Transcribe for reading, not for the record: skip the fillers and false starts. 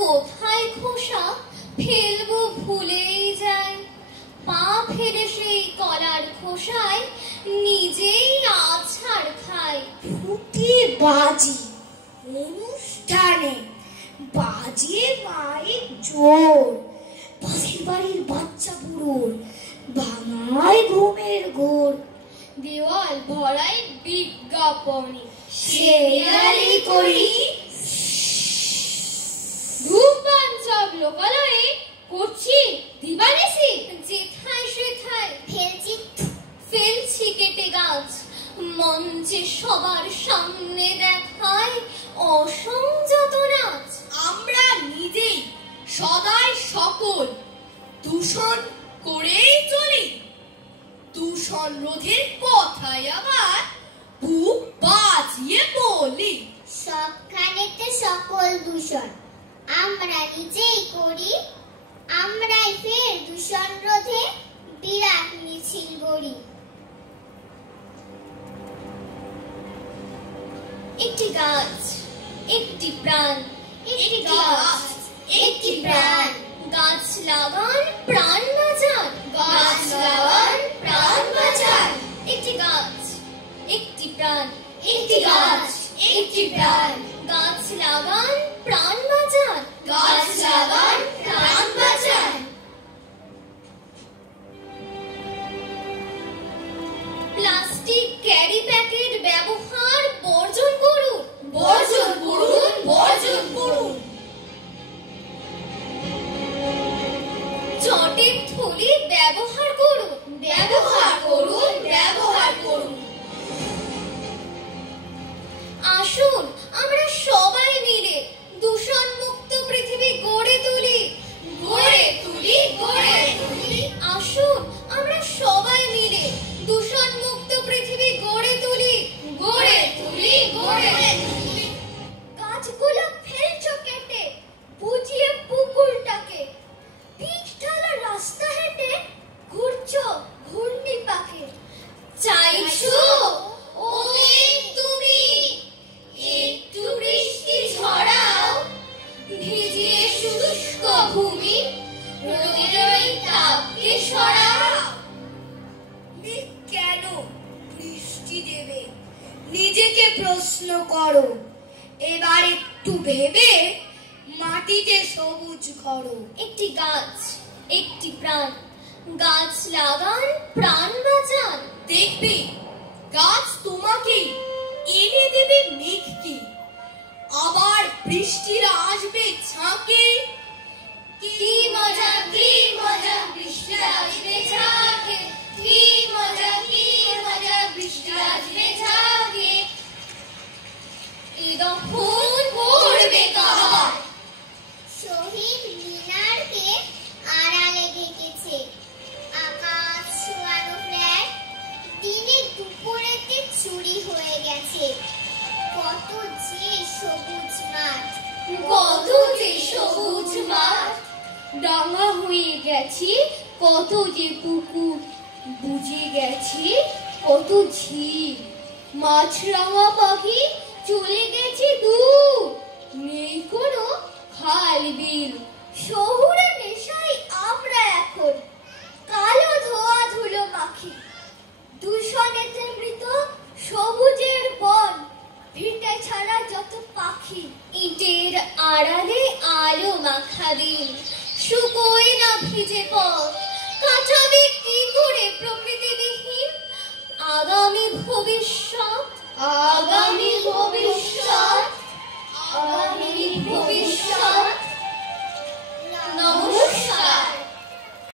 কোথায় খোসা ফেলবো ভুলেই যাই, পা ফেলে সেই কলার খোসায় নিজেই আছাড় খাই। ফুটে বাজি অনুষ্ঠানে বাজে মায়ের জোর, পাশের বাড়ির বাচ্চা বুড়োর ভাঙায় ঘুমের ঘোর। দেওয়াল ভরাই বিজ্ঞাপনে সিরিয়ালি করি ধূপপান সব লোকালয়ে করছি দিবানিশি, যেথায় সেথায় ফেলছি কেটে গাছ, মঞ্চে সবার সামনে দেখায় অসংযত নাচ। আমরা নিজেই সদাই সকল দূষণ করেই চলি, দূষণ রোধের কথাই আবার বুক বাজিয়ে বলি। সবখানেতে সকল দূষণ আমরা নিজেই করি, আমরাই ফের দূষণ রোধে বিরাট মিছিল গড়ি। একটি গাছ একটি প্রাণ, একটি গাছ একটি প্রাণ, গাছ লাগান প্রাণ বাঁচান, গাছ লাগান প্রাণ বাঁচান। একটি গাছ একটি প্রাণ, একটি গাছ একটি প্রাণ, গাছ লাগান প্রাণ বাঁচান, গাছ লাগান প্রাণ বাঁচান। প্লাস্টিক ক্যারি প্যাকেট ব্যবহার বর্জন করুন, বর্জন করুন বর্জন করুন। চটের থলি ব্যবহার করুন, ব্যবহার করুন ব্যবহার করুন। আসুন আমরা সবাই মিলে দূষণ মুক্ত পৃথিবী গড়ে তুলি, গড়ে তুলি গড়ে তুলি। আসুন আমরা সবাই মিলে দূষণ মুক্ত পৃথিবী গড়ে তুলি, গড়ে তুলি গড়ে তুলি। গাছগুলো ফেলছো কেটে বুঝিয়ে পুকুরটাকে, পিচ ঢালা রাস্তা হেঁটে ঘুরছো ঘূর্ণি পাকে। চাইছো ও মেঘ তুমি একটু বৃষ্টি ঝরাও, ভিজিয়ে শুষ্ক ভূমি রোদের ওই তাপকে সরাও। মেঘ কেন বৃষ্টি দেবে নিজেকে প্রশ্ন করো, এবার একটু ভেবে মাটিতে সবুজ করো। একটি গাছ একটি প্রাণ, গাছ লাগান প্রাণ বাঁচান। দেখবে গাছ তোমাকে এনে দেবে মেঘকে, আবার বৃষ্টিরা আসবে ঝাঁকে। কি মজা বৃষ্টি আসবে ঝাঁকে, কি মজা বৃষ্টি আসবে ঝাঁকে। এই দফন পড়বে কার, শহীদ মিনারকে আড়ালে ঢেকেছে আকাশ ছোঁয়ানো ফ্ল্যাট, দিনে দুপুরেতে চুরি হয়ে গেছে কত যে সবুজ মাঠ। কত যে সবুজ মাঠ, ডাঙা হয়ে গেছি কত যে পুকুর, বুঝে গেছি কত ঝিল, মাছরাঙা পাখি চলে গেছে দূর, নেই কোনো খাল বিল। শহুরে নেশাই আমরা এখন কালো ধোয়া ধুলো মাখি, দূষণেতে মৃত সবুজের বন, ভিটে ছাড়া যত পাখি। ইটের আড়ালে আলো মাখা দিন, শুকোয় না ভিজে পথ, কাঁচাবে কি করে প্রকৃতিবিহীন আগামী ভবিষ্যৎ, আগামী ভবিষ্যৎ, আগামী ভবিষ্যৎ।